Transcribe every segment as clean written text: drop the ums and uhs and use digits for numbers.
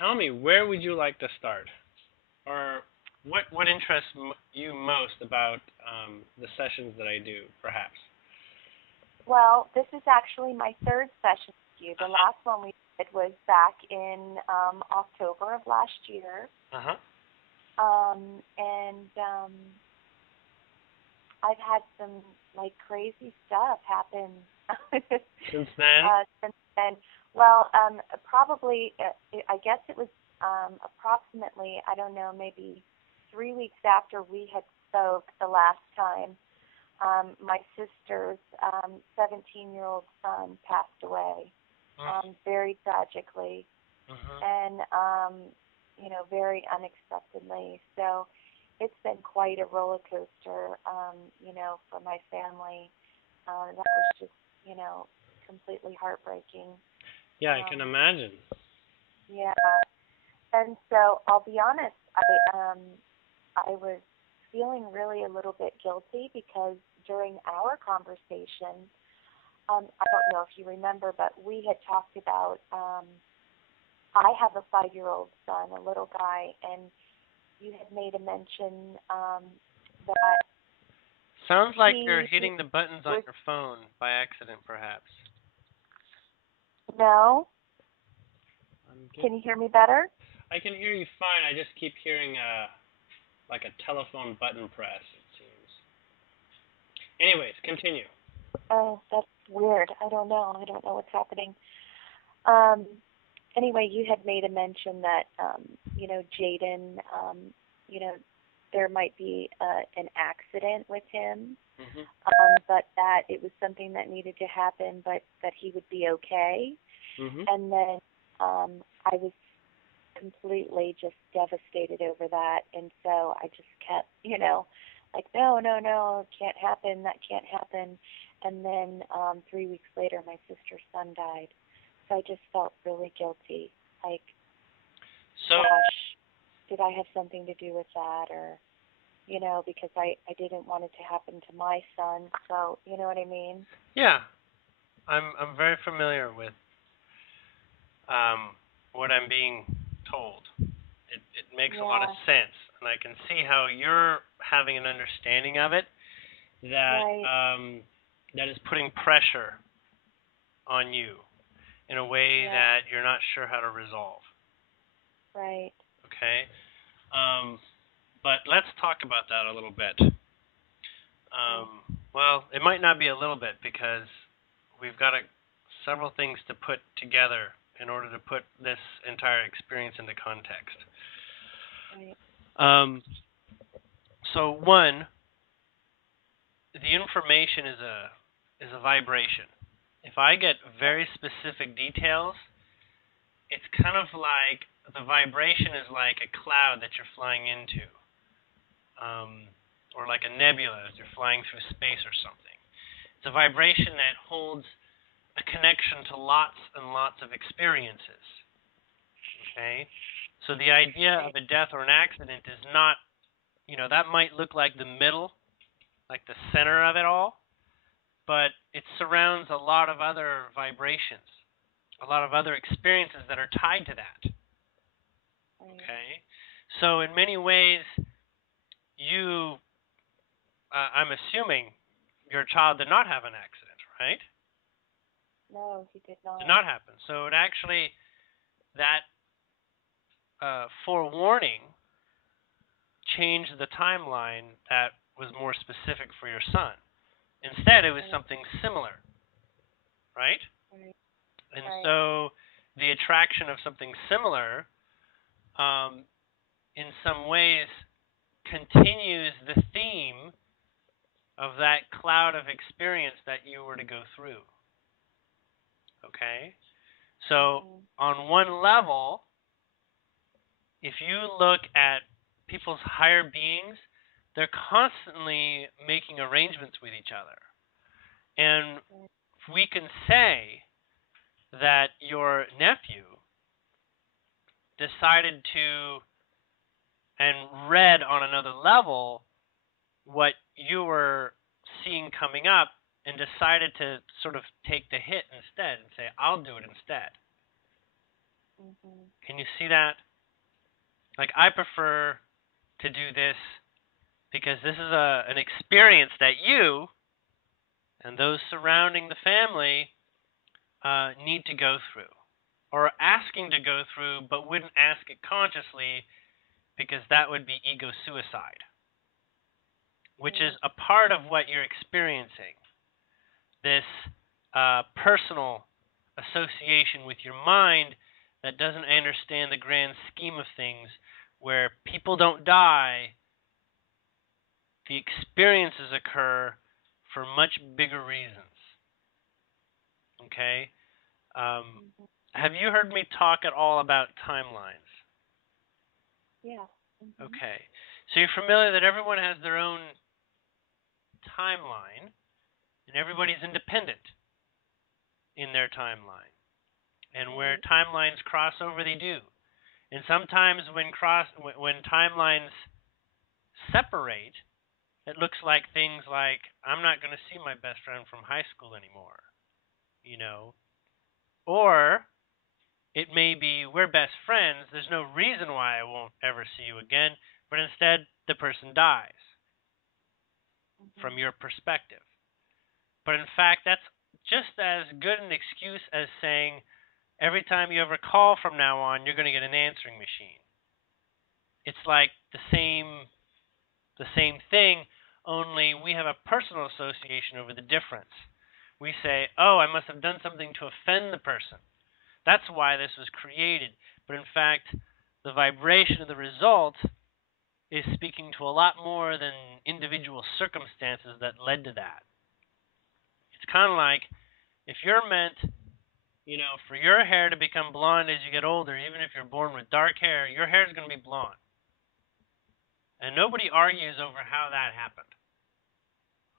tell me, where would you like to start? Or what interests you most about the sessions that I do, perhaps? Well, this is actually my third session with you. The last one we did was back in October of last year. Uh-huh. I've had some crazy stuff happen Since then? Since then. Well, probably, I guess it was approximately, I don't know, maybe 3 weeks after we had spoke the last time. My sister's 17-year-old son passed away, very tragically, and very unexpectedly. So it's been quite a roller coaster, for my family. That was just, completely heartbreaking. Yeah, I can imagine. Yeah, and so I'll be honest, I was feeling really a little bit guilty because during our conversation, I don't know if you remember, but we had talked about I have a 5-year-old son, a little guy, and you had made a mention that sounds like you're hitting the buttons on your phone by accident, perhaps. No. Can you hear me better? I can hear you fine. I just keep hearing like a telephone button press, it seems. Anyways, continue. Oh, that's weird. I don't know. I don't know what's happening. Anyway, you had made a mention that, Jaden, there might be an accident with him, but that it was something that needed to happen, but that he would be okay. And then I was completely just devastated over that, and so I just kept, no, it can't happen, that can't happen. And then 3 weeks later, my sister's son died. So I just felt really guilty, gosh, did I have something to do with that, or, because I didn't want it to happen to my son, so, you know what I mean? Yeah, I'm very familiar with what I'm being told. It makes a lot of sense, and I can see how you're having an understanding of it that that is putting pressure on you in a way that you're not sure how to resolve. Right. Okay. But let's talk about that a little bit. Well, it might not be a little bit because we've got several things to put together in order to put this entire experience into context. Right. So one, the information is a vibration. If I get very specific details, it's kind of like the vibration is like a cloud that you're flying into, or like a nebula as you're flying through space or something. It's a vibration that holds a connection to lots and lots of experiences. Okay? So the idea of a death or an accident is not, that might look like the middle, like the center of it all, but it surrounds a lot of other vibrations, a lot of other experiences that are tied to that. Okay? So in many ways, I'm assuming your child did not have an accident, right? No, he did not. Did not happen. So it actually, that forewarning changed the timeline that was more specific for your son. Instead, it was something similar, right? And so the attraction of something similar, in some ways, continues the theme of that cloud of experience that you were to go through. Okay? So on one level, if you look at people's higher beings, they're constantly making arrangements with each other. And we can say that your nephew decided to and read on another level what you were seeing coming up and decided to sort of take the hit instead and say, I'll do it instead. Mhm. Can you see that? Like, I prefer to do this because this is an experience that you and those surrounding the family need to go through, or are asking to go through, but wouldn't ask it consciously because that would be ego suicide, which is a part of what you're experiencing. This personal association with your mind that doesn't understand the grand scheme of things, where people don't die, the experiences occur for much bigger reasons. Okay? Have you heard me talk at all about timelines? Yeah. Okay. So you're familiar that everyone has their own timeline, and everybody's independent in their timeline. And where timelines cross over, they do. And sometimes when timelines separate, it looks like things like, I'm not going to see my best friend from high school anymore, you know. Or it may be, we're best friends, there's no reason why I won't ever see you again, but instead the person dies from your perspective. But in fact, that's just as good an excuse as saying, every time you ever call from now on, you're going to get an answering machine. It's like the same thing, only we have a personal association over the difference. We say, oh, I must have done something to offend the person. That's why this was created. But in fact, the vibration of the result is speaking to a lot more than individual circumstances that led to that. It's kind of like, if you're meant, for your hair to become blonde as you get older, even if you're born with dark hair, your hair is going to be blonde. And nobody argues over how that happened.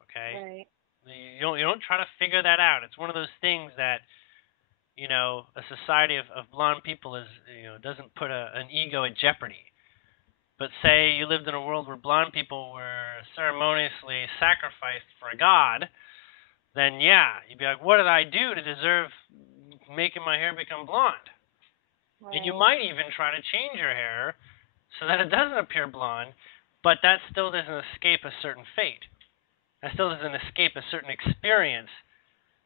Okay? Right. You don't try to figure that out. It's one of those things that, a society of blonde people doesn't put an ego at jeopardy. But say you lived in a world where blonde people were ceremoniously sacrificed for a god, then yeah, you'd be like, what did I do to deserve making my hair become blonde? Right. And you might even try to change your hair so that it doesn't appear blonde, but that still doesn't escape a certain fate. That still doesn't escape a certain experience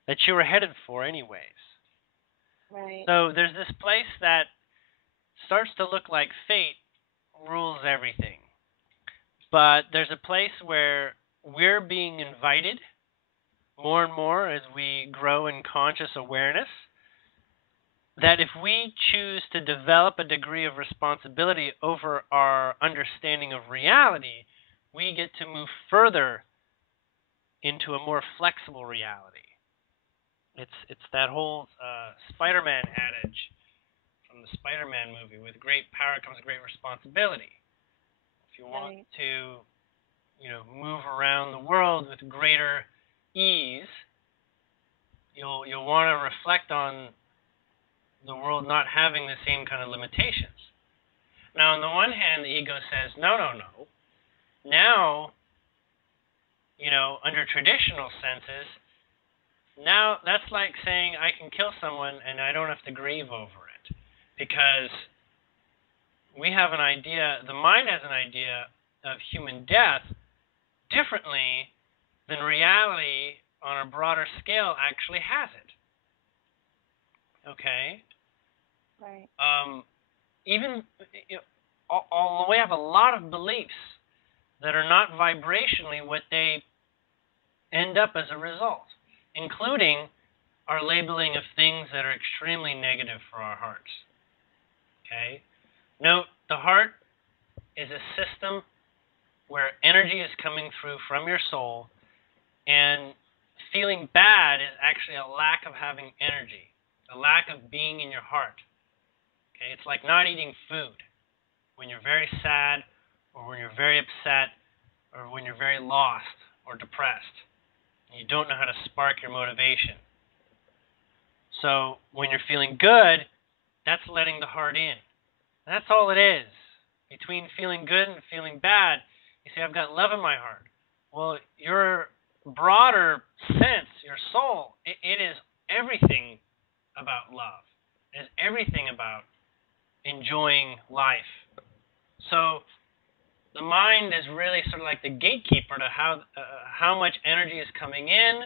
that you were headed for anyways. Right. So there's this place that starts to look like fate rules everything. But there's a place where we're being invited more and more as we grow in conscious awareness, that if we choose to develop a degree of responsibility over our understanding of reality, we get to move further into a more flexible reality. It's that whole Spider-Man adage from the Spider-Man movie, with great power comes great responsibility. If you want to, move around the world with greater ease, you'll want to reflect on the world not having the same kind of limitations. Now, on the one hand, the ego says, no. Now, under traditional senses, now that's like saying I can kill someone and I don't have to grieve over it. Because we have an idea, the mind has an idea of human death differently than reality on a broader scale actually has it. Okay? Right. Even, although we have a lot of beliefs that are not vibrationally what they end up as a result, including our labeling of things that are extremely negative for our hearts. Okay? Note, the heart is a system where energy is coming through from your soul, and feeling bad is actually a lack of having energy, a lack of being in your heart. Okay? It's like not eating food when you're very sad, or when you're very upset, or when you're very lost or depressed. And you don't know how to spark your motivation. So when you're feeling good, that's letting the heart in. That's all it is. Between feeling good and feeling bad, you say, I've got love in my heart. Well, your broader sense, your soul, it is everything about love. It is everything about enjoying life. So the mind is really sort of like the gatekeeper to how much energy is coming in.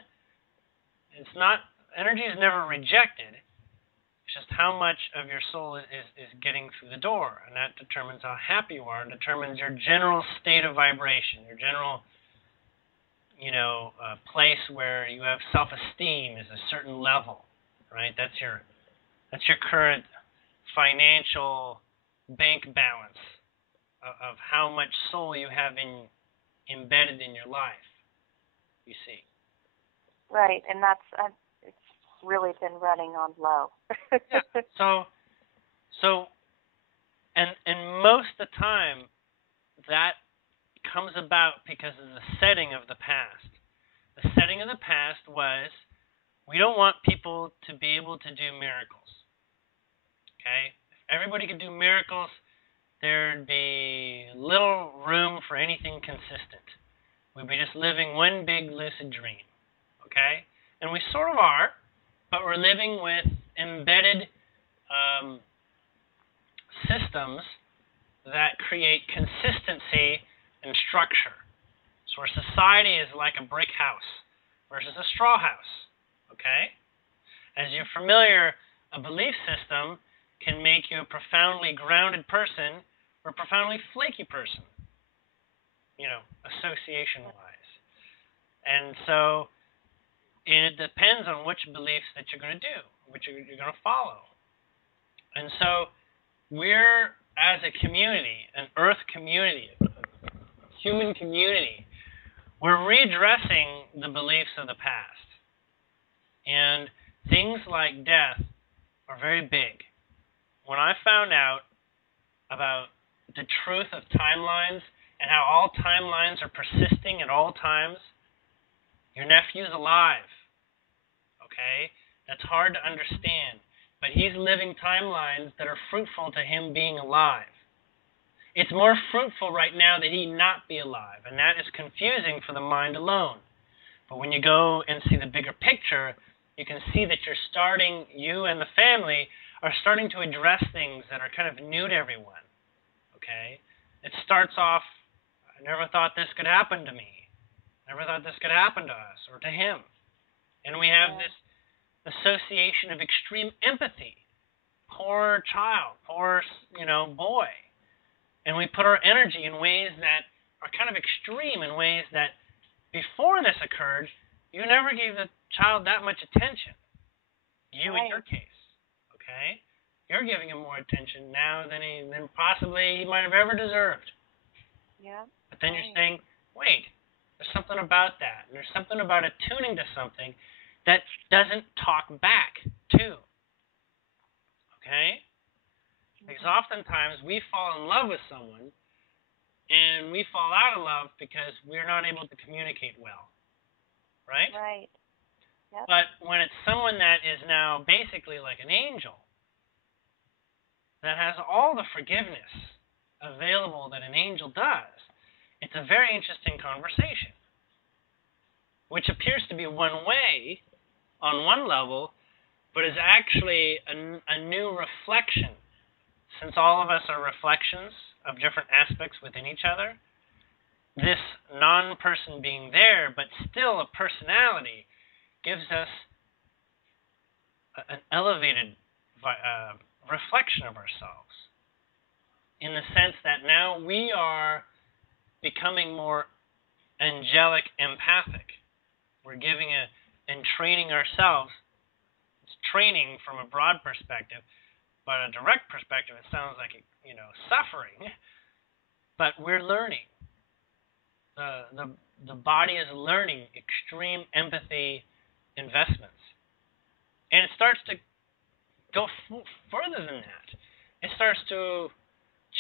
It's not, energy is never rejected. It's just how much of your soul is getting through the door, and that determines how happy you are, and determines your general state of vibration, your general, place where you have self-esteem is a certain level, right? That's your current financial bank balance of how much soul you have embedded in your life. You see. Right, and that's it's really been running on low. Yeah. So, and most of the time, that comes about because of the setting of the past. The setting of the past was, we don't want people to be able to do miracles. Okay? If everybody could do miracles, there'd be little room for anything consistent. We'd be just living one big lucid dream. Okay? And we sort of are, but we're living with embedded systems that create consistency and structure. So our society is like a brick house versus a straw house. Okay? As you're familiar, a belief system can make you a profoundly grounded person or a profoundly flaky person, association-wise. And so it depends on which beliefs that you're going to do, which you're going to follow. And so we're, as a community, an earth community, a human community, we're readdressing the beliefs of the past. And things like death are very big. When I found out about the truth of timelines and how all timelines are persisting at all times, your nephew's alive. Okay? That's hard to understand. But he's living timelines that are fruitful to him being alive. It's more fruitful right now that he not be alive, and that is confusing for the mind alone. But when you go and see the bigger picture, you can see that you and the family are starting to address things that are kind of new to everyone. Okay? It starts off, I never thought this could happen to me. Never thought this could happen to us or to him. And we have this association of extreme empathy. Poor child, poor, boy. And we put our energy in ways that are kind of extreme, in ways that before this occurred, you never gave the child that much attention. You, in your case. Okay? You're giving him more attention now than possibly he might have ever deserved. Yeah. But then you're saying, wait, there's something about that. And there's something about attuning to something that doesn't talk back to. Okay? Because oftentimes we fall in love with someone and we fall out of love because we're not able to communicate well. Right? Right. Yep. But when it's someone that is now basically like an angel, that has all the forgiveness available that an angel does, it's a very interesting conversation, which appears to be one way on one level, but is actually a new reflection. Since all of us are reflections of different aspects within each other, this non-person being there, but still a personality, gives us an elevated reflection of ourselves, in the sense that now we are becoming more angelic, empathic. We're giving and training ourselves. It's training from a broad perspective, but a direct perspective, it sounds like suffering. But we're learning. The body is learning extreme empathy investments, and it starts to go further than that. It starts to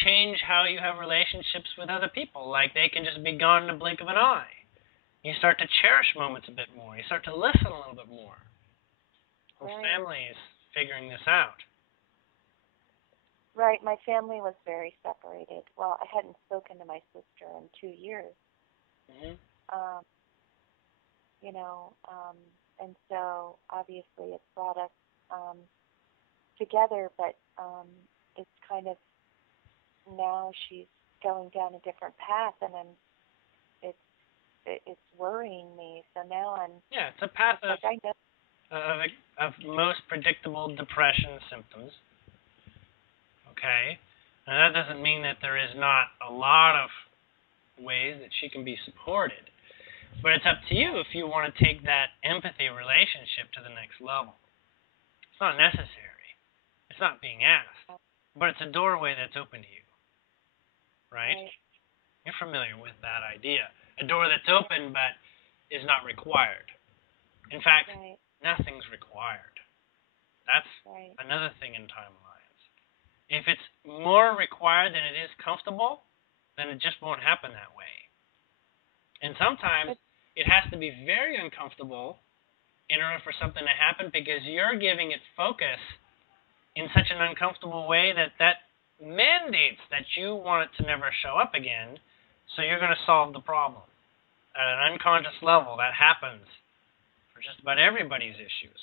change how you have relationships with other people. Like, they can just be gone in a blink of an eye. You start to cherish moments a bit more. You start to listen a little bit more. Whole family is figuring this out. Right. My family was very separated. Well, I hadn't spoken to my sister in 2 years. Mm-hmm. And so obviously it brought us together, but it's kind of, now she's going down a different path, and it's worrying me. So now I'm, Yeah, it's a path like, I know. of most predictable depression symptoms. Okay? And that doesn't mean that there is not a lot of ways that she can be supported. But it's up to you if you want to take that empathy relationship to the next level. It's not necessary. It's not being asked. But it's a doorway that's open to you. Right? You're familiar with that idea. A door that's open but is not required. In fact, nothing's required. That's another thing in Time Alliance. If it's more required than it is comfortable, then it just won't happen that way. And sometimes it has to be very uncomfortable in order for something to happen, because you're giving it focus in such an uncomfortable way that mandates that you want it to never show up again, so you're going to solve the problem. At an unconscious level, that happens for just about everybody's issues.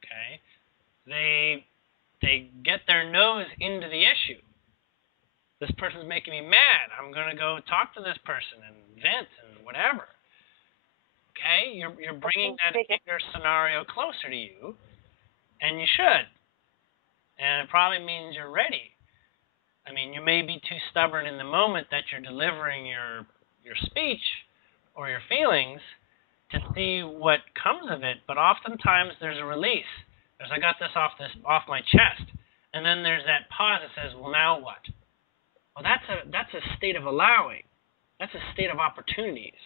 Okay? They get their nose into the issue. This person's making me mad. I'm going to go talk to this person and vent and whatever. Okay? You're bringing that anger scenario closer to you, and you should. And it probably means you're ready. I mean, you may be too stubborn in the moment that you're delivering your speech or your feelings to see what comes of it, but oftentimes there's a release. I got this off my chest. And then there's that pause that says, well, now what? Well, that's a state of allowing. That's a state of opportunities.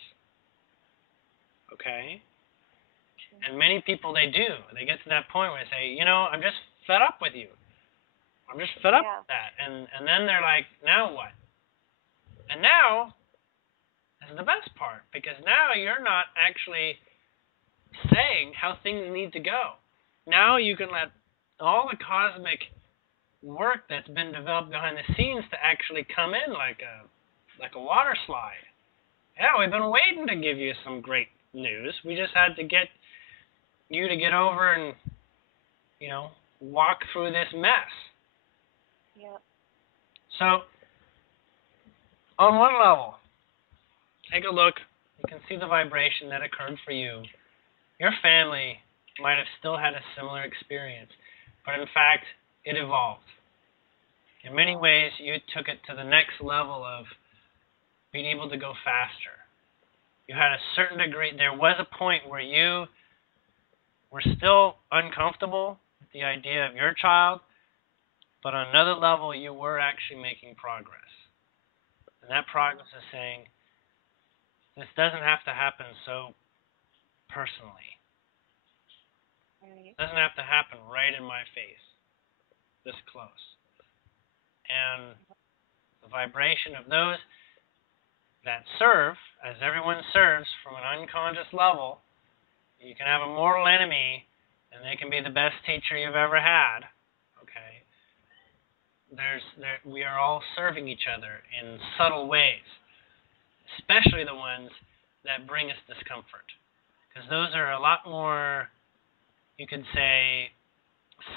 Okay? And many people, they do. They get to that point where they say, I'm just fed up with you. I'm just fed up with that. And then they're like, now what? And now is the best part, because now you're not actually saying how things need to go. Now you can let all the cosmic work that's been developed behind the scenes to actually come in like a water slide. Yeah, we've been waiting to give you some great news. We just had to get you to get over and, walk through this mess. Yep. So, on one level, take a look. You can see the vibration that occurred for you. Your family might have still had a similar experience, but in fact, it evolved. In many ways, you took it to the next level of being able to go faster. You had a certain degree. There was a point where you were still uncomfortable with the idea of your child, but on another level, you were actually making progress. And that progress is saying, this doesn't have to happen so personally. It doesn't have to happen right in my face, this close. And the vibration of those that serve, as everyone serves from an unconscious level, you can have a mortal enemy, and they can be the best teacher you've ever had. Okay? We are all serving each other in subtle ways, especially the ones that bring us discomfort, because those are a lot more, you could say,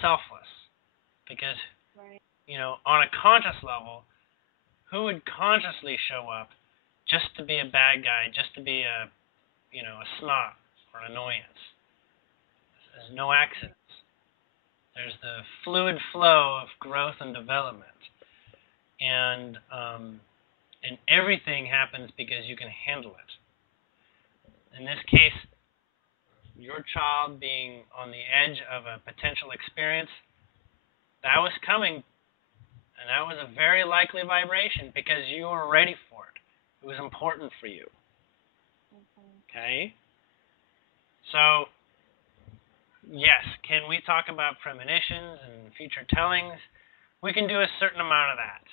selfless. Because, on a conscious level, who would consciously show up just to be a bad guy, just to be a snot or an annoyance? There's no accidents. There's the fluid flow of growth and development. And everything happens because you can handle it. In this case, your child being on the edge of a potential experience, that was coming, and that was a very likely vibration because you were ready for it. It was important for you. Okay? So, yes, can we talk about premonitions and future tellings? We can do a certain amount of that.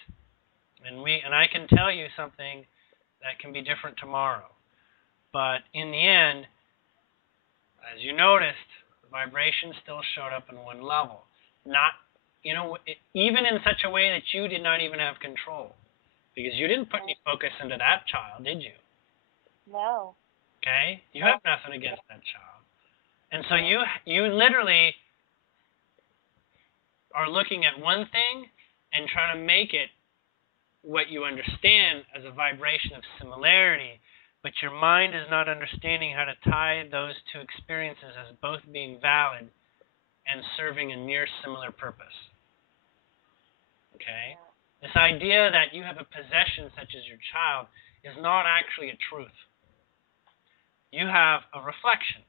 And I can tell you something that can be different tomorrow. But in the end, as you noticed, the vibration still showed up in one level. Not, even in such a way that you did not even have control. Because you didn't put any focus into that child, did you? No. Okay? You have nothing against that child. And so you literally are looking at one thing and trying to make it what you understand as a vibration of similarity, but your mind is not understanding how to tie those two experiences as both being valid and serving a near similar purpose. Okay? This idea that you have a possession such as your child is not actually a truth. You have a reflection,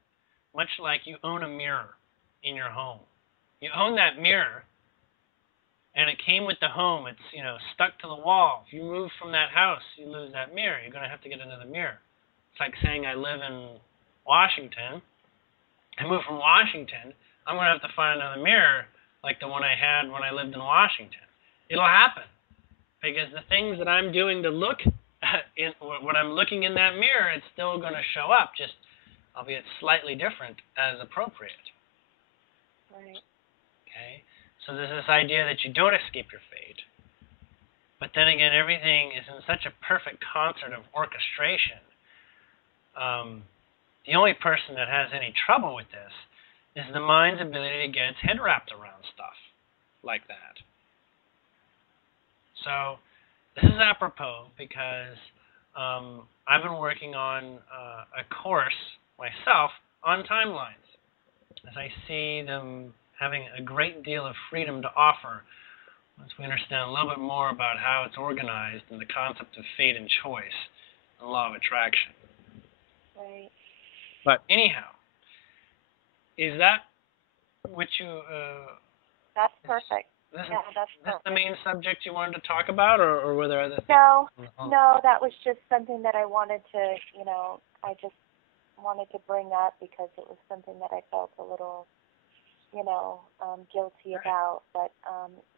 much like you own a mirror in your home. You own that mirror, and it came with the home. It's, stuck to the wall. If you move from that house, you lose that mirror. You're going to have to get another mirror. It's like saying I live in Washington. I moved from Washington. I'm going to have to find another mirror like the one I had when I lived in Washington. It'll happen because the things that I'm doing to look when I'm looking in that mirror, it's still going to show up, just albeit slightly different as appropriate. Right. Okay? So there's this idea that you don't escape your fate. But then again, everything is in such a perfect concert of orchestration. The only person that has any trouble with this is the mind's ability to get its head wrapped around stuff like that. So this is apropos because I've been working on a course myself on timelines, as I see them having a great deal of freedom to offer once we understand a little bit more about how it's organized and the concept of fate and choice and law of attraction. Right. But anyhow, is that what you... That's perfect. This yeah, that's is the main subject you wanted to talk about, or were there other things? No, that was just something that I wanted to, I just wanted to bring up because it was something that I felt a little, guilty about. But,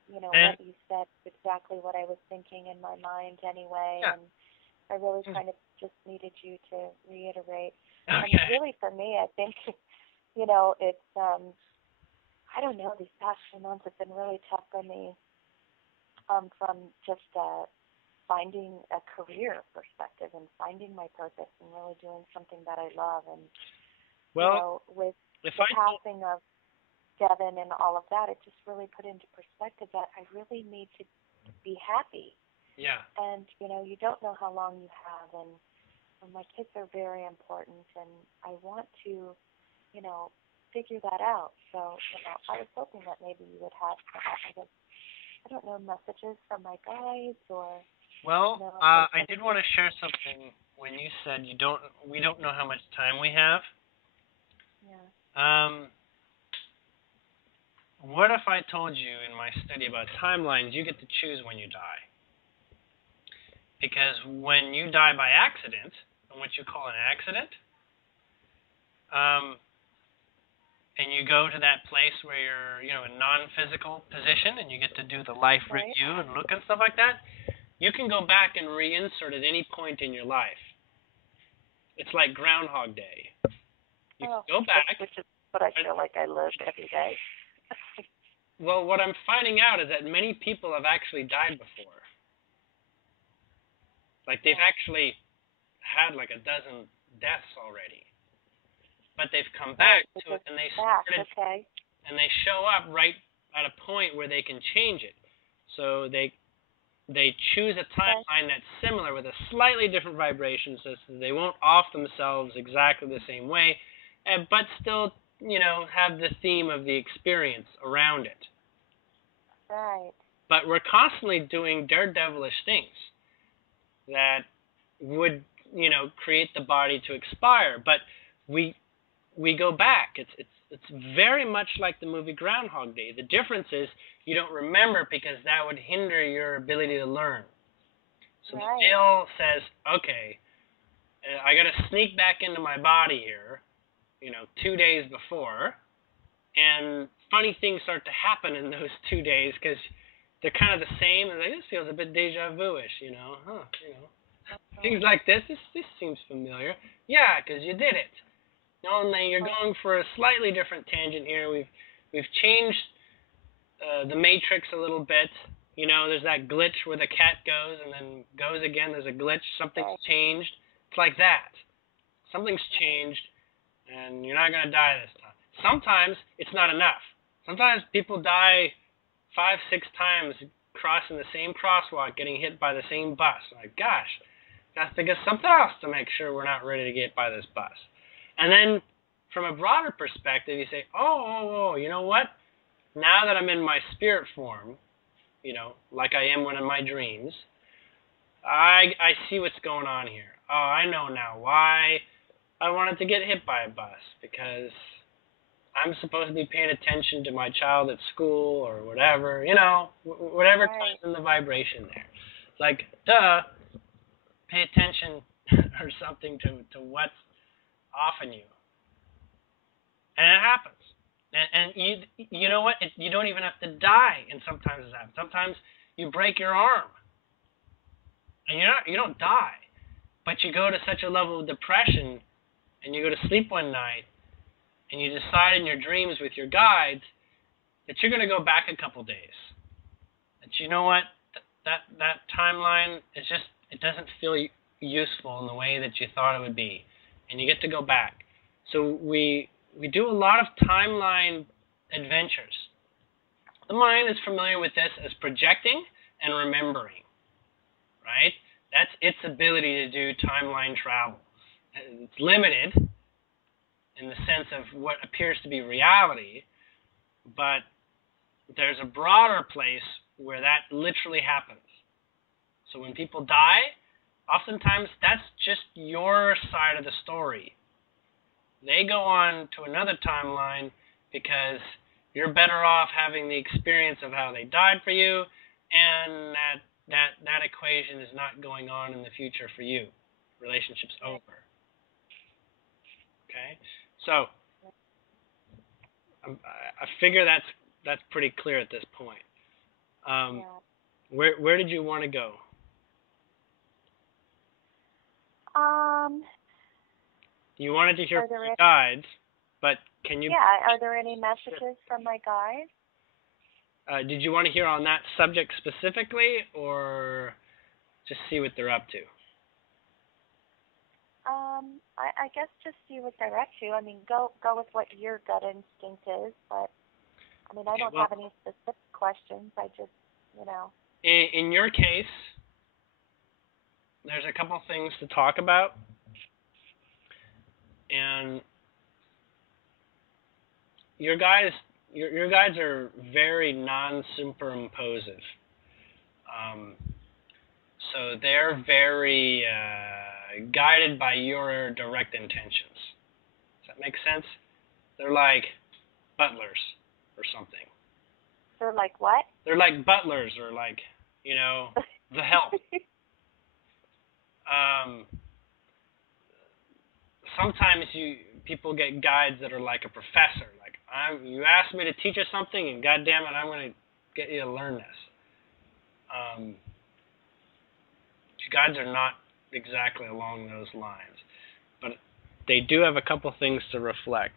what you said is exactly what I was thinking in my mind anyway, and I really kind of just needed you to reiterate. Okay. And really, for me, I think, it's, I don't know, these past few months have been really tough for me from just finding a career perspective and finding my purpose and really doing something that I love. And, with the passing of Devin and all of that, it just really put into perspective that I really need to be happy. Yeah. And, you don't know how long you have, and my kids are very important, and I want to, figure that out. So, I was hoping that maybe you would have, I don't know, messages from my guides or... Well, I did want to share something when you said we don't know how much time we have. Yeah. What if I told you in my study about timelines, you get to choose when you die? Because when you die by accident, and what you call an accident, and you go to that place where you're, a non-physical position, and you get to do the life review and look and stuff like that, you can go back and reinsert at any point in your life. It's like Groundhog Day. You can go back. Which is what I feel like I live every day. Well, what I'm finding out is that many people have actually died before. Like, they've actually had like a dozen deaths already. But they've come back to it, and they and they show up right at a point where they can change it. So they choose a timeline that's similar with a slightly different vibration, so they won't off themselves exactly the same way, but still, have the theme of the experience around it. Right. But we're constantly doing daredevilish things that would, create the body to expire. But we go back. It's very much like the movie Groundhog Day. The difference is you don't remember because that would hinder your ability to learn. So the veil says, okay, I got to sneak back into my body here, 2 days before, and funny things start to happen in those 2 days because they're kind of the same, and like, this feels a bit deja vu-ish, things like this seems familiar. Yeah, because you did it. Only you're going for a slightly different tangent here. We've changed the matrix a little bit. There's that glitch where the cat goes and then goes again. There's a glitch. Something's changed. It's like that. Something's changed, and you're not going to die this time. Sometimes it's not enough. Sometimes people die 5, 6 times crossing the same crosswalk, getting hit by the same bus. Like, gosh, got to think of something else to make sure we're not ready to get by this bus. And then from a broader perspective, you say, oh, you know what? Now that I'm in my spirit form, you know, like I am one of my dreams, I see what's going on here. Oh, I know now why I wanted to get hit by a bus, because I'm supposed to be paying attention to my child at school or whatever, you know, whatever ties in the vibration there. It's like, duh, pay attention or something to what's offing you. And it happens. And you know what? You don't even have to die, and sometimes it happens. Sometimes you break your arm, and you don't die, but you go to such a level of depression, and you go to sleep one night, and you decide in your dreams with your guides that you're going to go back a couple days. That you know what? That timeline is just, it doesn't feel useful in the way that you thought it would be, and you get to go back. So we do a lot of timeline adventures. The mind is familiar with this as projecting and remembering, right? That's its ability to do timeline travel. It's limited in the sense of what appears to be reality, but there's a broader place where that literally happens. So when people die, oftentimes that's just your side of the story. They go on to another timeline because you're better off having the experience of how they died for you, and that equation is not going on in the future for you. Relationship's over. Okay? So I figure that's pretty clear at this point. Where did you want to go? You wanted to hear from the guides, but can you... Yeah, are there any messages from my guides? Did you want to hear on that subject specifically, or just see what they're up to? I guess just see what they're up to. I mean, go with what your gut instinct is, but I mean, I don't have any specific questions. I just, you know. In your case, there's a couple things to talk about. And your guides are very non-superimposive. So they're very guided by your direct intentions. Does that make sense? They're like butlers or something. They're like what? They're like butlers, or like, you know, the help. Sometimes people get guides that are like a professor. Like, you asked me to teach you something, and goddamn it, I'm going to get you to learn this. Guides are not exactly along those lines, but they do have a couple things to reflect.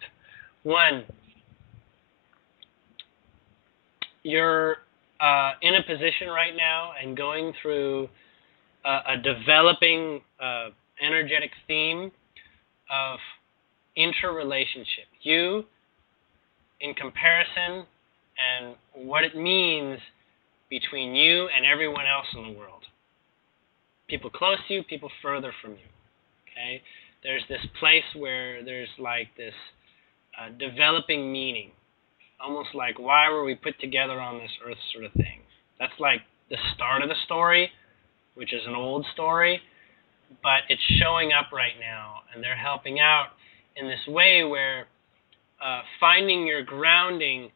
One, you're in a position right now and going through a developing energetic theme of interrelationship. You, in comparison, and what it means between you and everyone else in the world. People close to you, people further from you. Okay? There's this place where there's like this developing meaning. Almost like, why were we put together on this earth sort of thing. That's like the start of the story, which is an old story, but it's showing up right now, and they're helping out in this way where finding your grounding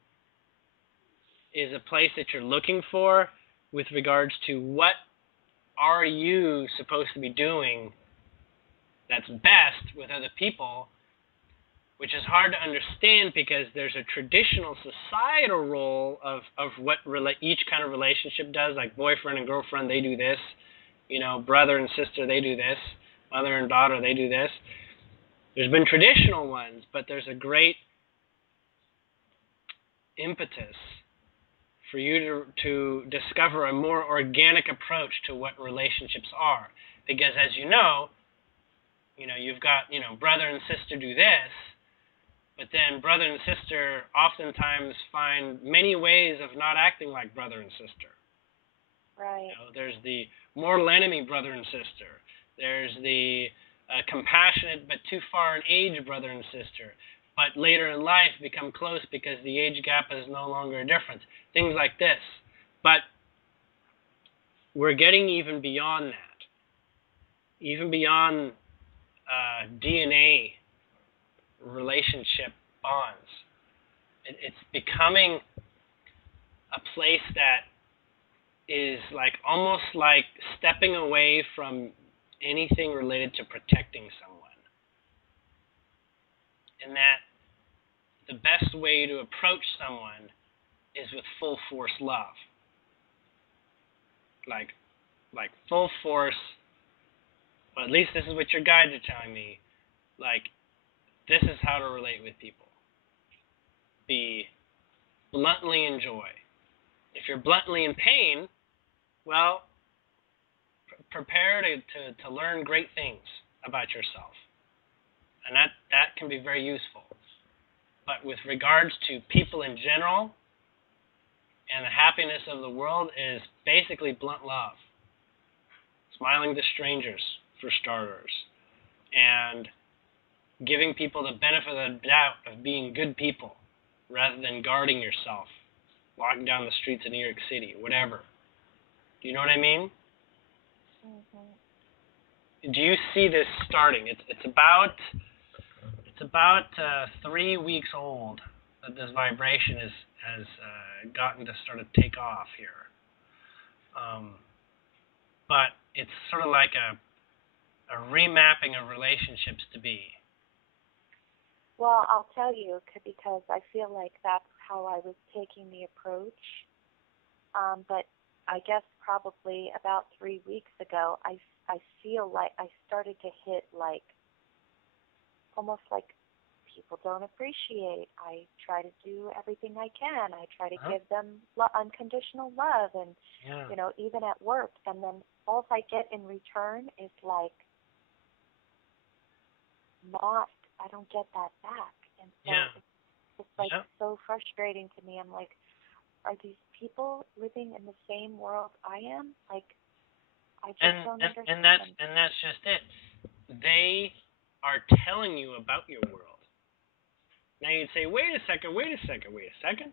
is a place that you're looking for with regards to what are you supposed to be doing that's best with other people, which is hard to understand because there's a traditional societal role of what each kind of relationship does, like boyfriend and girlfriend, they do this, you know, brother and sister, they do this, mother and daughter, they do this. There's been traditional ones, but there's a great impetus for you to discover a more organic approach to what relationships are. Because as you know, you've got, brother and sister do this, But then brother and sister oftentimes find many ways of not acting like brother and sister. Right. There's the mortal enemy brother and sister. There's the compassionate but too far in age brother and sister. But later in life become close because the age gap is no longer a difference. Things like this. But we're getting even beyond that. Even beyond DNA relationship bonds. It's becoming a place that is like almost like stepping away from anything related to protecting someone. And that the best way to approach someone is with full force love. Like full force, well, at least this is what your guides are telling me, like this is how to relate with people. Be bluntly in joy. If you're bluntly in pain, well, prepare to learn great things about yourself. And that can be very useful. But with regards to people in general, and the happiness of the world is basically blunt love. Smiling to strangers, for starters. And giving people the benefit of the doubt of being good people, rather than guarding yourself, walking down the streets of New York City, whatever. Do you know what I mean? Mm-hmm. Do you see this starting? It's about 3 weeks old that this vibration has gotten to sort of take off here. But it's sort of like a remapping of relationships to be. Well, I'll tell you, because I feel like that's how I was taking the approach. But I guess probably about 3 weeks ago, I feel like I started to hit like, almost like people don't appreciate. I try to do everything I can. I try to give them unconditional love, and even at work. And then all I get in return is like I don't get that back. And so it's like so frustrating to me. I'm like, are these people living in the same world I am? Like, I just don't understand. And that's just it. They are telling you about your world. Now you'd say, wait a second.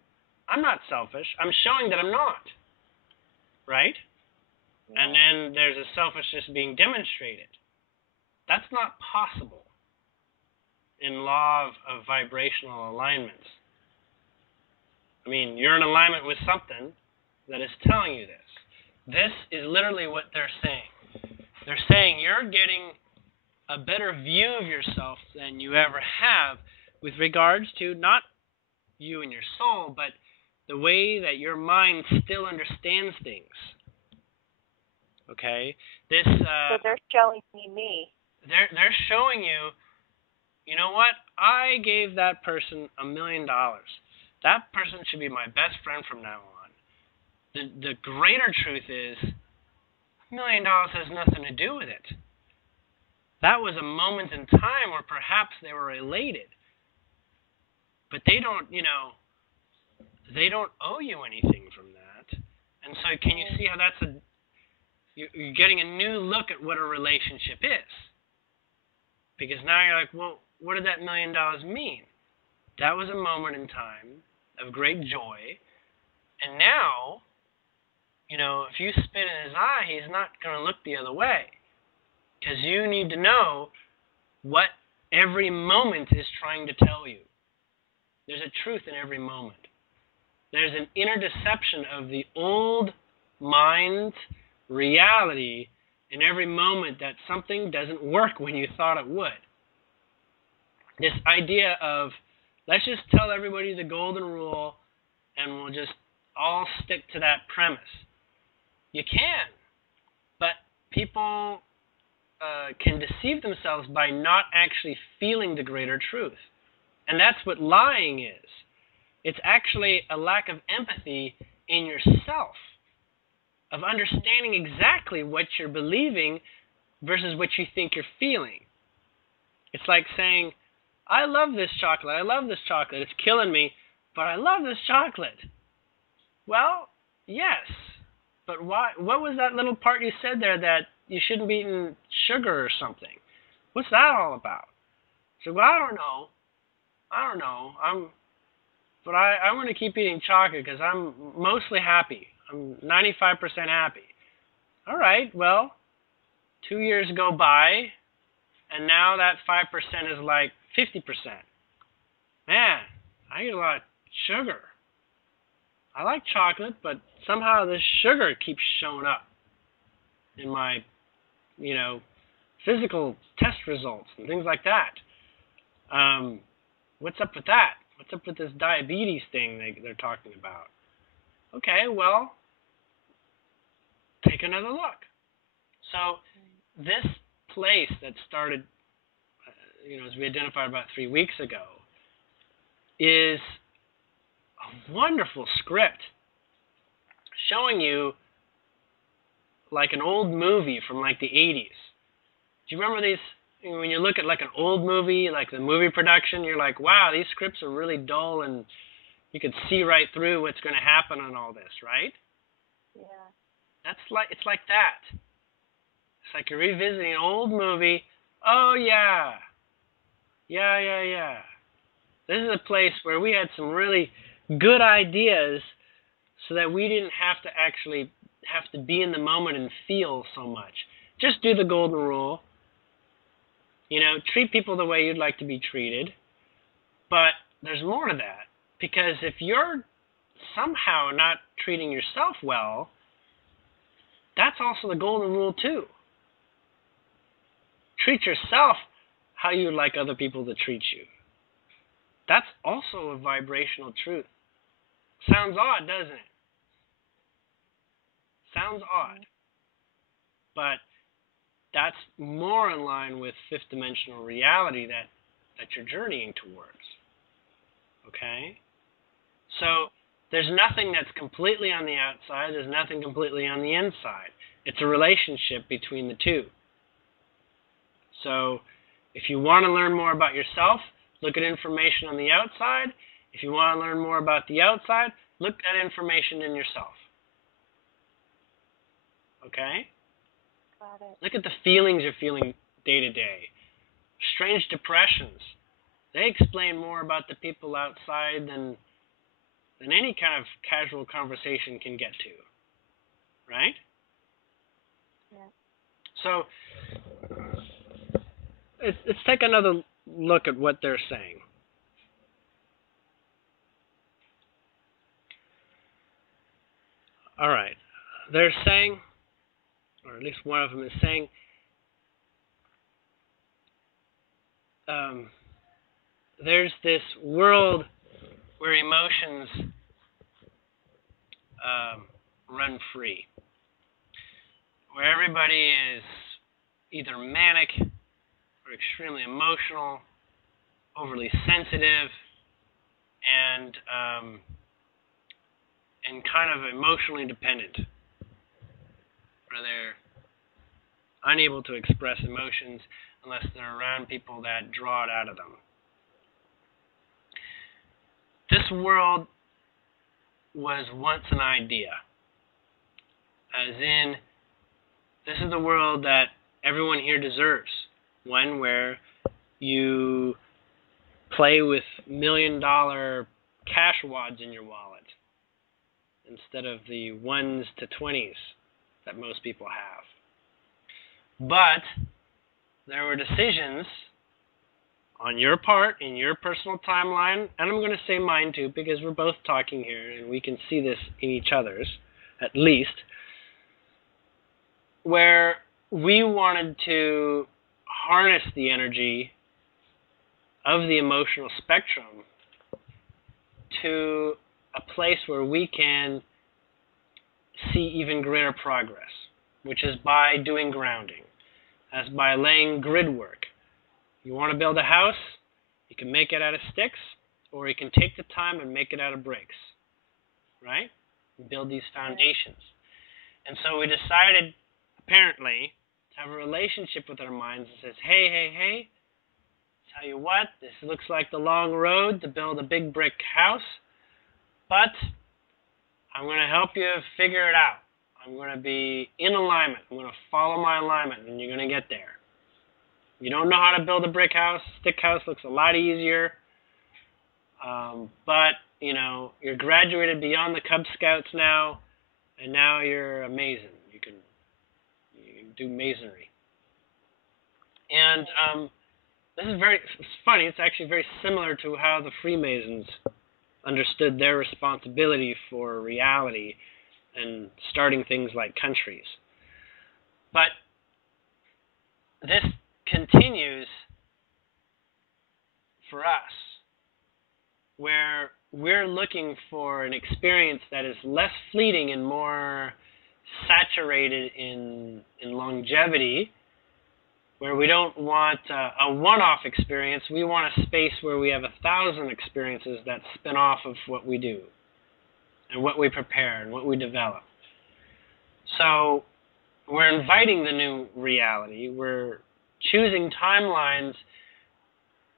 I'm not selfish. I'm showing that I'm not. Right? Yeah. And then there's a selfishness being demonstrated. That's not possible in law of vibrational alignments. I mean, you're in alignment with something that is telling you this. This is literally what they're saying. They're saying you're getting a better view of yourself than you ever have with regards to not you and your soul, but the way that your mind still understands things. Okay? So they're showing me. They're showing you, you know what? I gave that person $1 million. That person should be my best friend from now on. The greater truth is, $1 million has nothing to do with it. That was a moment in time where perhaps they were elated. But they don't, they don't owe you anything from that. And so can you see how you're getting a new look at what a relationship is? Because now you're like, well, what did that $1 million mean? That was a moment in time of great joy. And now, if you spit in his eye, he's not going to look the other way. Because you need to know what every moment is trying to tell you. There's a truth in every moment. There's an inner deception of the old mind's reality in every moment that something doesn't work when you thought it would. This idea of, let's just tell everybody the golden rule and we'll just all stick to that premise. You can, but people can deceive themselves by not actually feeling the greater truth. And that's what lying is. It's actually a lack of empathy in yourself, of understanding exactly what you're believing versus what you think you're feeling. It's like saying, I love this chocolate. I love this chocolate. It's killing me, but I love this chocolate. Well, yes. But why? What was that little part you said there that you shouldn't be eating sugar or something? What's that all about? So, well, I don't know. But I want to keep eating chocolate because I'm mostly happy. I'm 95% happy. All right, well, 2 years go by, and now that 5% is like 50%. Man, I eat a lot of sugar. I like chocolate, but somehow this sugar keeps showing up in my, physical test results and things like that. What's up with that? What's up with this diabetes thing they're talking about? Okay, well, take another look. So this place that started, as we identified about 3 weeks ago, is a wonderful script showing you like an old movie from like the 80s. Do you remember these? When you look at like an old movie, like the movie production, you're like, wow, these scripts are really dull and you can see right through what's going to happen on all this, right? Yeah. It's like that. It's like you're revisiting an old movie. Oh, yeah. Yeah. This is a place where we had some really good ideas so that we didn't have to actually have to be in the moment and feel so much. Just do the golden rule. Treat people the way you'd like to be treated. But there's more to that. Because if you're somehow not treating yourself well, that's also the golden rule too. Treat yourself how you would like other people to treat you. That's also a vibrational truth. Sounds odd, doesn't it? Sounds odd. But that's more in line with fifth dimensional reality that you're journeying towards. Okay? So there's nothing that's completely on the outside. There's nothing completely on the inside. It's a relationship between the two. So if you want to learn more about yourself, look at information on the outside. If you want to learn more about the outside, look at information in yourself. Okay? Got it. Look at the feelings you're feeling day to day. Strange depressions. They explain more about the people outside than any kind of casual conversation can get to. Right? Yeah. So let's take another look at what they're saying. All right. They're saying, or at least one of them is saying, there's this world where emotions run free, where everybody is either manic or extremely emotional, overly sensitive, and kind of emotionally dependent, where they're unable to express emotions unless they're around people that draw it out of them. This world was once an idea, as in, this is the world that everyone here deserves, one where you play with $1 million cash wads in your wallet instead of the 1s to 20s that most people have. But there were decisions on your part, in your personal timeline, and I'm going to say mine too, because we're both talking here, and we can see this in each other's, at least, where we wanted to harness the energy of the emotional spectrum to a place where we can see even greater progress, which is by doing grounding, as by laying grid work. You want to build a house, you can make it out of sticks, or you can take the time and make it out of bricks, right? And build these foundations. And so we decided, apparently, to have a relationship with our minds that says, hey, tell you what, this looks like the long road to build a big brick house, but I'm going to help you figure it out. I'm going to be in alignment. I'm going to follow my alignment, and you're going to get there. You don't know how to build a brick house. Stick house looks a lot easier. But, you're graduated beyond the Cub Scouts now, and now you're a Mason. You can do Masonry. And this is it's funny. It's actually very similar to how the Freemasons understood their responsibility for reality and starting things like countries. But this continues for us, where we're looking for an experience that is less fleeting and more saturated in longevity, where we don't want a one-off experience. We want a space where we have 1,000 experiences that spin off of what we do and what we prepare and what we develop. So we're inviting the new reality. We're choosing timelines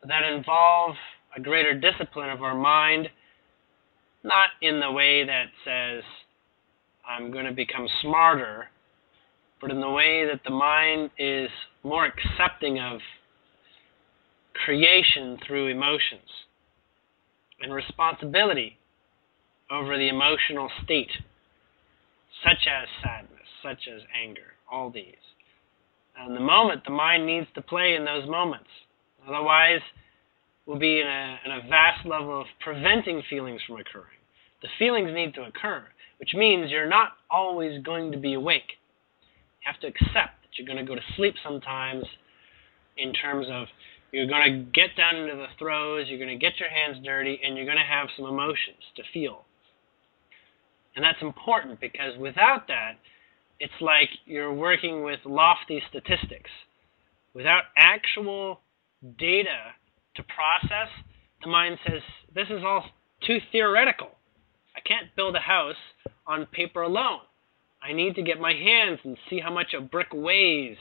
that involve a greater discipline of our mind, not in the way that says, I'm going to become smarter, but in the way that the mind is more accepting of creation through emotions and responsibility over the emotional state, such as sadness, such as anger, all these. And the mind needs to play in those moments. Otherwise, we'll be in a vast level of preventing feelings from occurring. The feelings need to occur, which means you're not always going to be awake. You have to accept that you're going to go to sleep sometimes, in terms of you're going to get down into the throes, you're going to get your hands dirty, and you're going to have some emotions to feel. And that's important, because without that, it's like you're working with lofty statistics. Without actual data to process, the mind says, this is all too theoretical. I can't build a house on paper alone. I need to get my hands and see how much a brick weighs.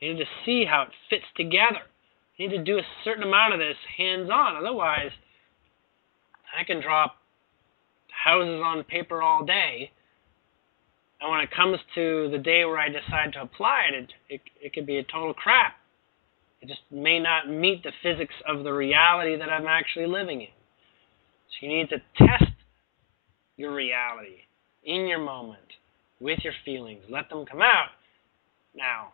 I need to see how it fits together. I need to do a certain amount of this hands-on. Otherwise, I can draw houses on paper all day, and when it comes to the day where I decide to apply it could be a total crap. It just may not meet the physics of the reality that I'm actually living in. So you need to test your reality in your moment, with your feelings. Let them come out. Now,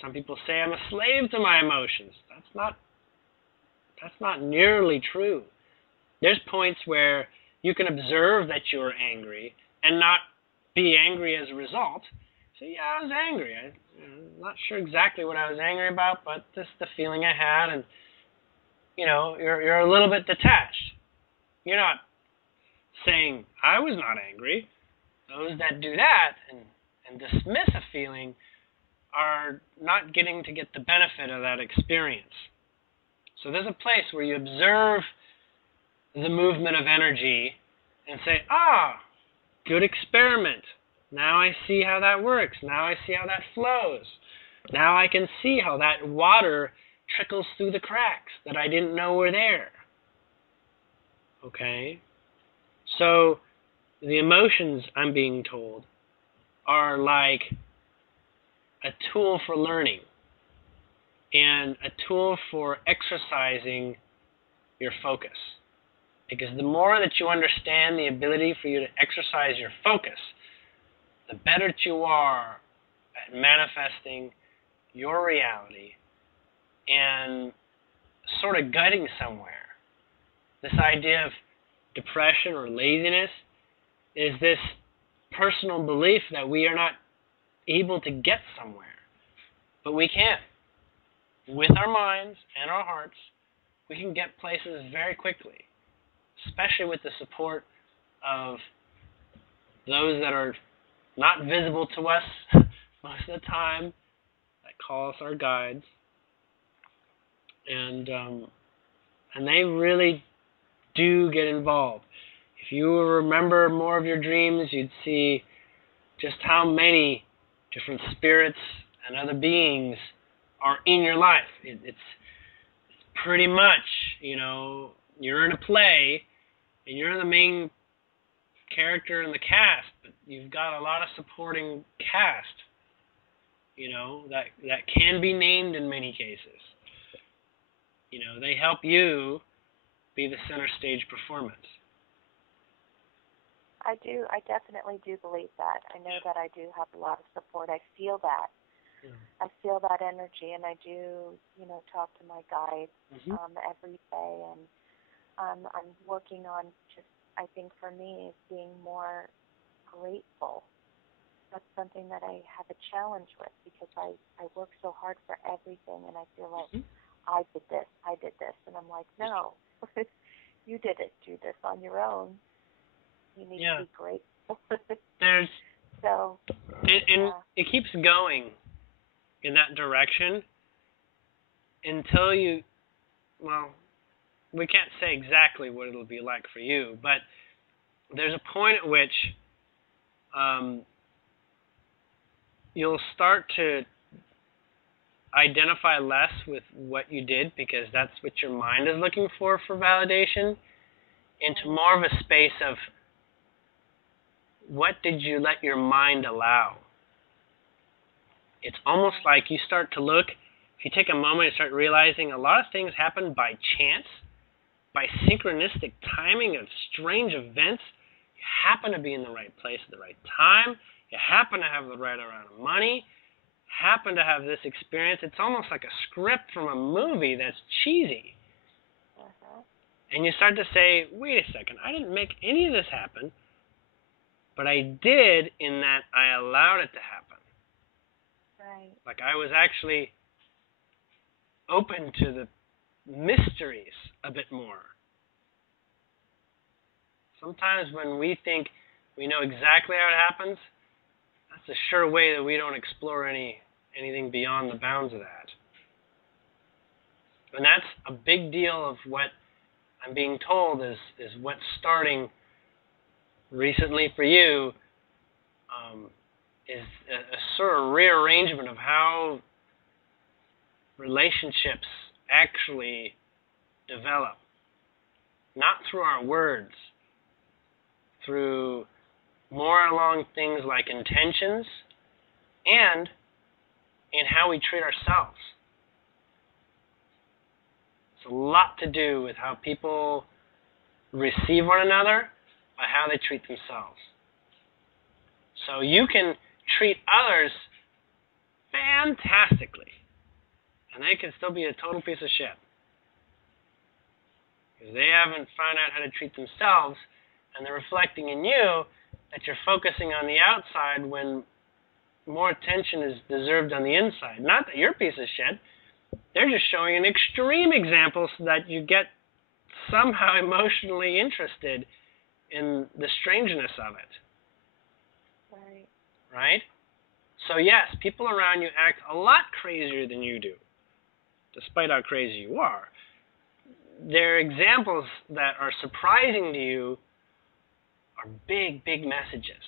some people say I'm a slave to my emotions. That's not nearly true. There's points where you can observe that you're angry and not be angry as a result. So yeah, I was angry. I'm not sure exactly what I was angry about, but this is the feeling I had, and you're a little bit detached. You're not saying I was not angry. Those that do that and dismiss a feeling are not getting to get the benefit of that experience. So there's a place where you observe the movement of energy and say, good experiment. Now I see how that works. Now I see how that flows. Now I can see how that water trickles through the cracks that I didn't know were there. Okay? So the emotions, I'm being told, are like a tool for learning and a tool for exercising your focus. Because the more that you understand the ability for you to exercise your focus, the better you are at manifesting your reality and sort of guiding somewhere. This idea of depression or laziness is this personal belief that we are not able to get somewhere. But we can. With our minds and our hearts, we can get places very quickly, especially with the support of those that are not visible to us most of the time, that call us our guides. And they really do get involved. If you remember more of your dreams, you'd see just how many different spirits and other beings are in your life. It's Pretty much, you know, you're in a play and you're the main character in the cast, but you've got a lot of supporting cast, you know, that can be named in many cases. You know, they help you be the center stage performance. I do. I definitely do believe that. I know that I do have a lot of support. I feel that. Yeah. I feel that energy, and I do, you know, talk to my guides every day, and I'm working on just, I think for me, is being more grateful. That's something that I have a challenge with because I work so hard for everything, and I feel like I did this, and I'm like, no, you didn't do this on your own. You need to be grateful. There's so, and it keeps going in that direction until you, well, we can't say exactly what it'll be like for you, but there's a point at which you'll start to identify less with what you did because that's what your mind is looking for validation, into more of a space of what did you let your mind allow? It's almost like you start to look, if you take a moment and start realizing a lot of things happen by chance, by synchronistic timing of strange events. You happen to be in the right place at the right time. You happen to have the right amount of money. Happen to have this experience. It's almost like a script from a movie that's cheesy. And you start to say, wait a second, I didn't make any of this happen, but I did in that I allowed it to happen. Right. Like I was actually open to the mysteries a bit more. Sometimes when we think we know exactly how it happens, that's a sure way that we don't explore anything beyond the bounds of that. And that's a big deal of what I'm being told is what's starting recently for you is a sort of rearrangement of how relationships actually develop. Not through our words, through more along things like intentions and in how we treat ourselves. It's a lot to do with how people receive one another by how they treat themselves. So you can treat others fantastically, and they can still be a total piece of shit. Because they haven't found out how to treat themselves, and they're reflecting in you that you're focusing on the outside when more attention is deserved on the inside. Not that you're a piece of shit. They're just showing an extreme example so that you get somehow emotionally interested in the strangeness of it. Right? So yes, people around you act a lot crazier than you do, despite how crazy you are. They're examples that are surprising to you are big, big messages.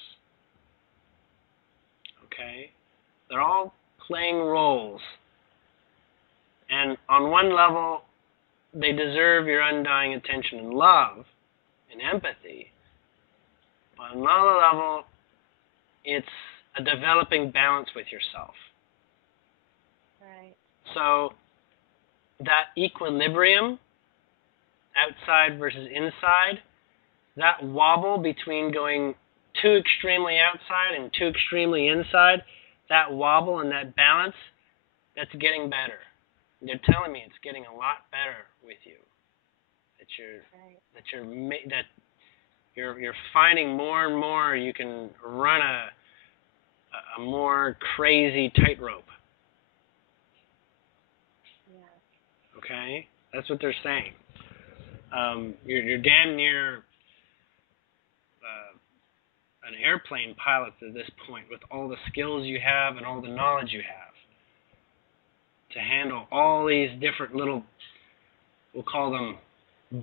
Okay? They're all playing roles. And on one level, they deserve your undying attention and love and empathy. But on another level, it's a developing balance with yourself. Right. So that equilibrium, outside versus inside, that wobble between going too extremely outside and too extremely inside, that wobble and that balance, that's getting better. They're telling me it's getting a lot better with you. That you're finding more and more you can run a more crazy tightrope. Yeah. Okay, that's what they're saying. You're damn near an airplane pilot at this point with all the skills you have and all the knowledge you have to handle all these different little, we'll call them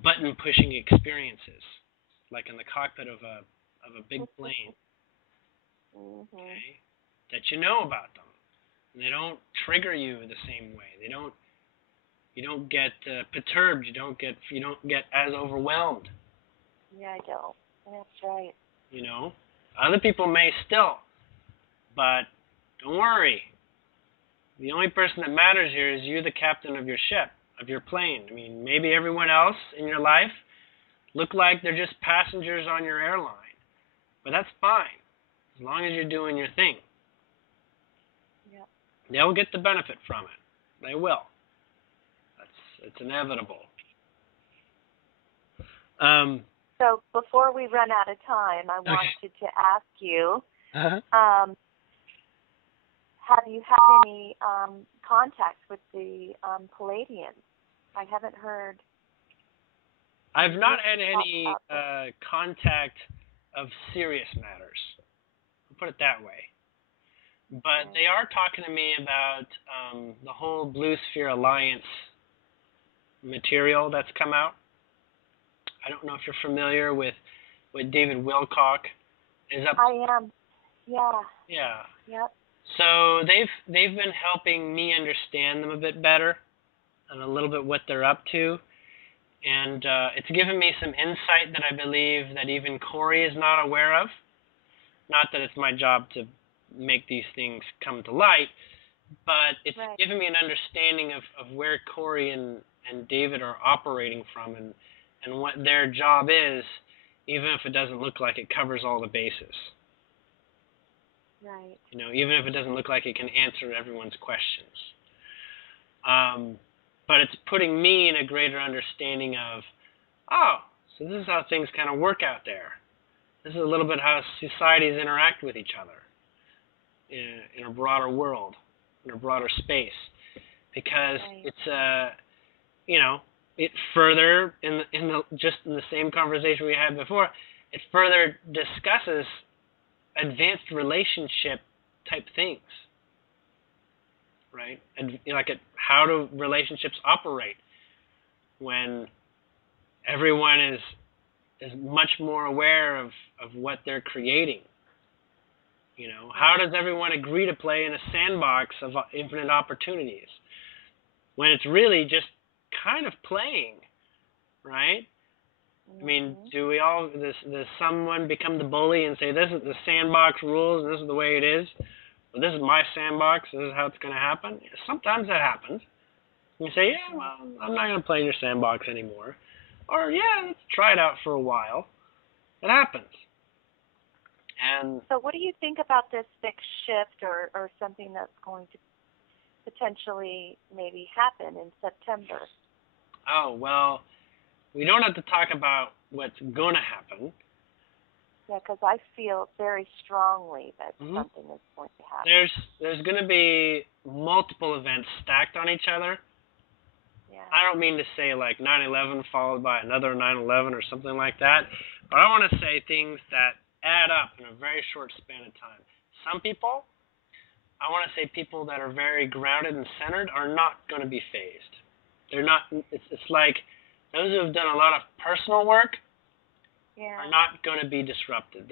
button-pushing experiences, like in the cockpit of a big plane. Okay, that you know about them. And they don't trigger you the same way. You don't get perturbed. You don't get as overwhelmed. Yeah, I don't. That's right. You know, other people may still, but don't worry. The only person that matters here is you, the captain of your ship, of your plane. I mean, maybe everyone else in your life look like they're just passengers on your airline, but that's fine as long as you're doing your thing. Yeah. They'll get the benefit from it. They will. It's inevitable. So before we run out of time, I wanted to ask you, have you had any contact with the Palladians? I haven't heard. I've not had any contact of serious matters. I'll put it that way. But they are talking to me about the whole Blue Sphere Alliance material that's come out. I don't know if you're familiar with what David Wilcock is up to. I am. Yeah. Yeah. Yep. So they've been helping me understand them a bit better and a little bit what they're up to. And it's given me some insight that I believe that even Corey is not aware of. Not that it's my job to make these things come to light, but it's given me an understanding of where Corey and David are operating from and what their job is, even if it doesn't look like it covers all the bases. Right. You know, even if it doesn't look like it can answer everyone's questions. But it's putting me in a greater understanding of, so this is how things kind of work out there. This is a little bit how societies interact with each other in a broader world, in a broader space. Because it's, it further, in the same conversation we had before, it further discusses advanced relationship type things. Right? And how do relationships operate when everyone is much more aware of what they're creating? You know, how does everyone agree to play in a sandbox of infinite opportunities when it's really just kind of playing, right? I mean, does someone become the bully and say, this is the sandbox rules and this is the way it is? Well, this is my sandbox, this is how it's going to happen. Sometimes that happens. You say, yeah, well, I'm not going to play in your sandbox anymore. Or, yeah, let's try it out for a while. It happens. And so what do you think about this big shift or something that's going to potentially maybe happen in September? Oh, well, we don't have to talk about what's going to happen. Yeah, because I feel very strongly that something is going to happen. There's going to be multiple events stacked on each other. Yeah. I don't mean to say like 9/11 followed by another 9/11 or something like that, but I want to say things that add up in a very short span of time. Some people, I want to say people that are very grounded and centered are not going to be phased. They're not. It's like those who have done a lot of personal work are not going to be disrupted.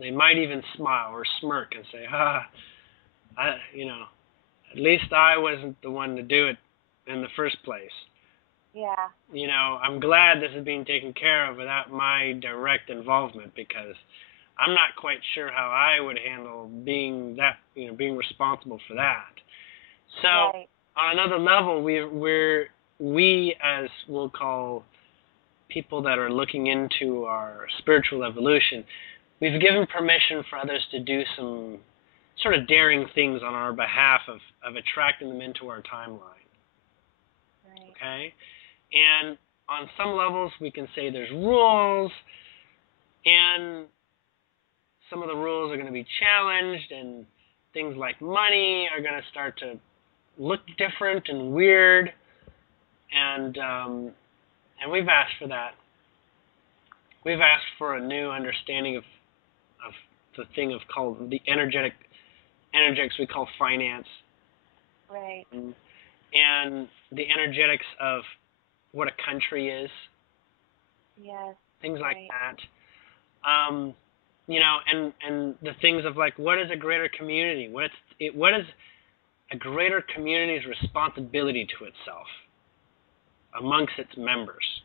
They might even smile or smirk and say, at least I wasn't the one to do it in the first place. Yeah. You know, I'm glad this is being taken care of without my direct involvement because I'm not quite sure how I would handle being responsible for that. So on another level, we as we'll call people that are looking into our spiritual evolution, we've given permission for others to do some sort of daring things on our behalf of attracting them into our timeline. Right. Okay? And on some levels, we can say there's rules, and some of the rules are going to be challenged, and things like money are going to start to look different and weird, and we've asked for that. We've asked for a new understanding of the thing called the energetics we call finance. Right. And the energetics of what a country is. Yes. Things like that. And the things of like, what is a greater community? What is a greater community's responsibility to itself? amongst its members.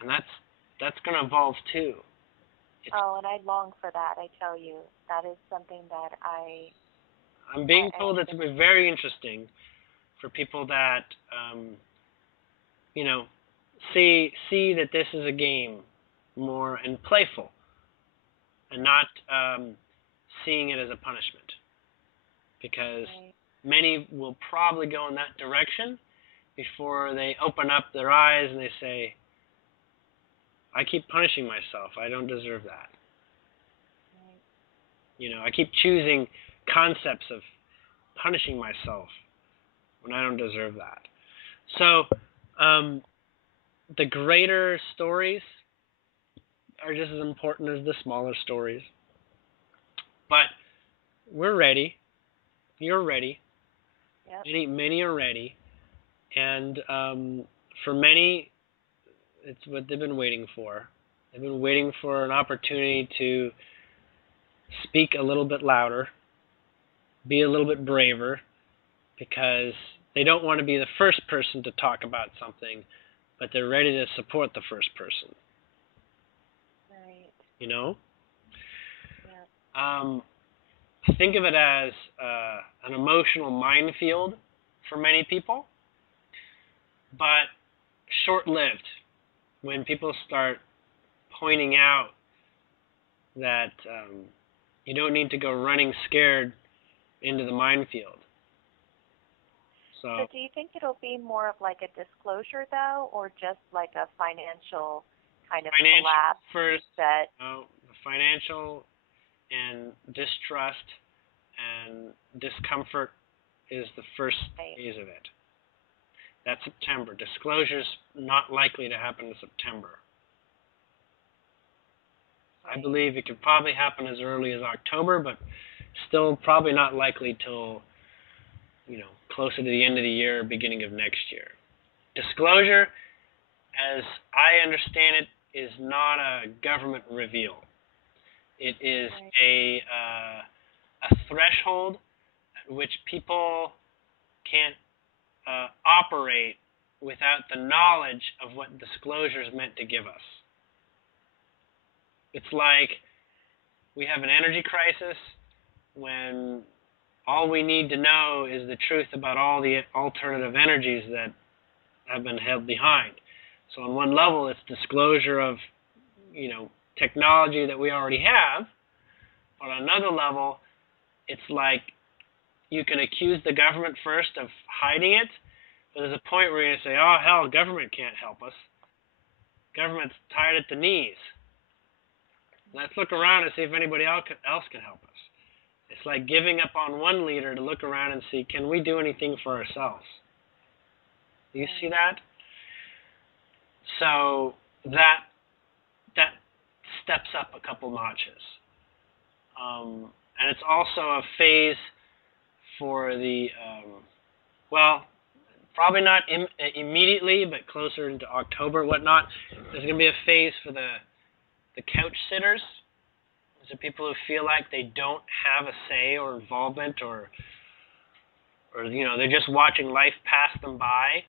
And that's going to evolve too. And I long for that, I tell you. That is something that I'm being told it's going to be very interesting for people that, see that this is a game more and playful and not seeing it as a punishment. Because many will probably go in that direction before they open up their eyes and they say, I keep punishing myself. I don't deserve that. I keep choosing concepts of punishing myself when I don't deserve that. So the greater stories are just as important as the smaller stories. But we're ready. You're ready. Yep. Many are ready. And for many, it's what they've been waiting for. They've been waiting for an opportunity to speak a little bit louder, be a little bit braver, because they don't want to be the first person to talk about something, but they're ready to support the first person. Right. Yeah. Think of it as an emotional minefield for many people, but short-lived. When people start pointing out that you don't need to go running scared into the minefield. So do you think it'll be more of like a disclosure, though, or just like a financial kind of collapse? First, the financial and distrust and discomfort is the first phase of it. That's September. Disclosure's not likely to happen in September. I believe it could probably happen as early as October, but still probably not likely till, closer to the end of the year, beginning of next year. Disclosure, as I understand it, is not a government reveal. It is a threshold at which people can't operate without the knowledge of what disclosure is meant to give us. It's like we have an energy crisis when all we need to know is the truth about all the alternative energies that have been held behind. So on one level, it's disclosure of, technology that we already have. But on another level, it's like you can accuse the government first of hiding it, but there's a point where you're going to say, oh, hell, government can't help us. Government's tied at the knees. Let's look around and see if anybody else can help us. It's like giving up on one leader to look around and see, can we do anything for ourselves? Do you see that? So that steps up a couple notches. And it's also a phase for the, probably not immediately, but closer into October, whatnot. There's going to be a phase for the couch sitters. These are people who feel like they don't have a say or involvement, or they're just watching life pass them by.